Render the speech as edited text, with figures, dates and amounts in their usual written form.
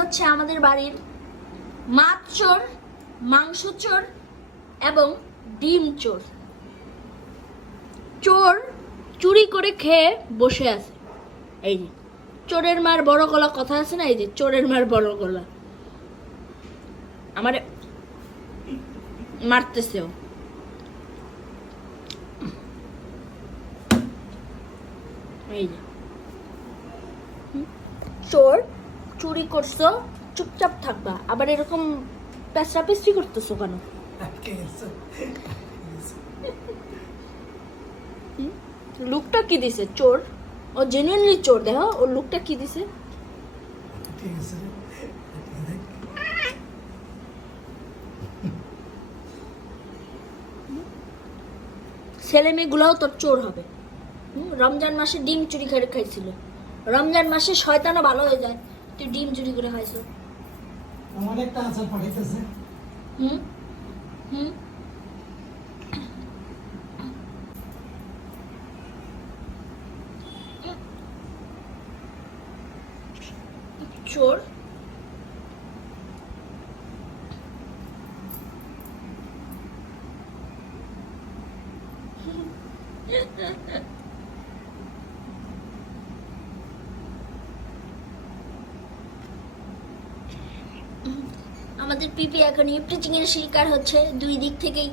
হচ্ছে আমাদের বাড়ির মাছ চোর, মাংস চোর এবং ডিম চোর। চোর চুরি করে খেয়ে বসে আছে। এই যে চোরের মার বড় গলা কথা আছে না, এই যে চোরের মার বড় গলা আমারে মারতেছেও। এই যে চোর, চুরি করছো, চুপচাপ থাকবা, আবার এরকম পেঁচড়াপেচড়ি করতেছো কেন? লুকটা কি দিছে চোর? ও জেনুইনলি চোর, দেখো ওর লুকটা কি দিছে। ছেলে মেয়েগুলাও তোর চোর হবে। রমজান মাসে ডিম চুরি করে খাইছিল, রমজান মাসে শয়তানও ভালো হয়ে যায়, তুই ডিম চুরি করে খাইছো। আমার একটা আচার পাঠাইতেছে। হুম হুম চোর। আমাদের পিপি এখন ইপটিচিং এর শিকার হচ্ছে দুই দিক থেকেই।